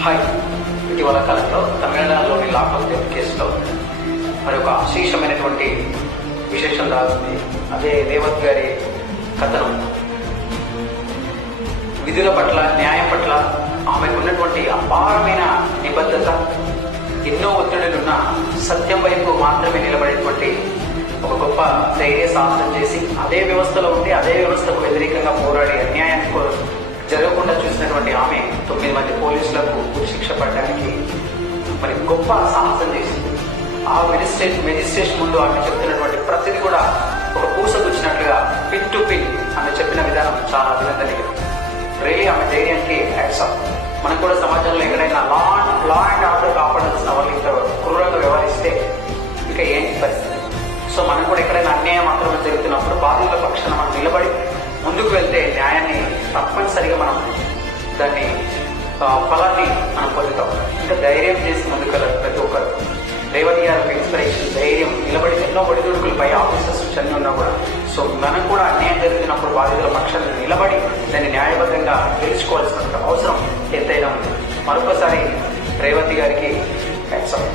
Hi. ఇటీవల కాలంలో తమిళనాడులోని లాకప్ కేసులో మరి ఒక అశేషమైనటువంటి విశేషం రాస్తుంది. అదే రేవత్ గారి కథనం. విధుల పట్ల, న్యాయం పట్ల ఆమెకు ఉన్నటువంటి అపారమైన నిబద్ధత, ఎన్నో ఒత్తిడులున్న సత్యం వైపు మాత్రమే నిలబడేటువంటి ఒక గొప్ప ధైర్య సాహసం చేసి అదే వ్యవస్థలో ఉండి అదే వ్యవస్థకు వ్యతిరేకంగా పోరాడి అన్యాయానికి జరగకుండా చూసినటువంటి ఆమె 9 మంది పోలీసులకు శిక్ష పడడానికి మరి గొప్ప సాహసం చేసింది. ఆ మెజిస్ట్రేషన్ ముందు ఆమె చెప్తున్నటువంటి ప్రతిదీ కూడా ఒక పూసగుచ్చినట్లుగా పిన్ టు పిన్ ఆమె చెప్పిన విధానం చాలా అభినందనీయం. రియలీ ఆమె ధైర్యానికి హ్యాట్స్ ఆఫ్. మనకు కూడా సమాజంలో ఎక్కడైనా లా అండ్ ఆర్డర్ కాపాడాల్సిన వాళ్ళు ఇంత క్రూరంగా వ్యవహరిస్తే ఇక ఏంటి పరిస్థితి? సో మనం కూడా ఎక్కడైనా అన్యాయం మాత్రమే జరుగుతున్నప్పుడు బాధితుల పక్షాన మనం నిలబడి ముందుకు వెళ్తే న్యాయాన్ని తప్పనిసరిగా మనం దాన్ని ఫలాన్ని మనం పొందుతాం. ఇంకా ధైర్యం చేసి ముందుకు వెళ్ళాలి ప్రతి ఒక్కరు. రేవతి గారి ఒక ఇన్స్పిరేషన్, ధైర్యం, నిలబడి ఎన్నో ఒడిదుడుకులు పై ఆఫీసర్స్ చన్ని ఉన్నా కూడా సో మనం కూడా అన్యాయం జరుగుతున్నప్పుడు బాధితుల పక్షాన్ని నిలబడి దాన్ని న్యాయబద్ధంగా గెలుచుకోవాల్సిన అవసరం ఎంతైనా ఉంది. మరొకసారి రేవతి గారికి హ్యాట్స్ ఆఫ్.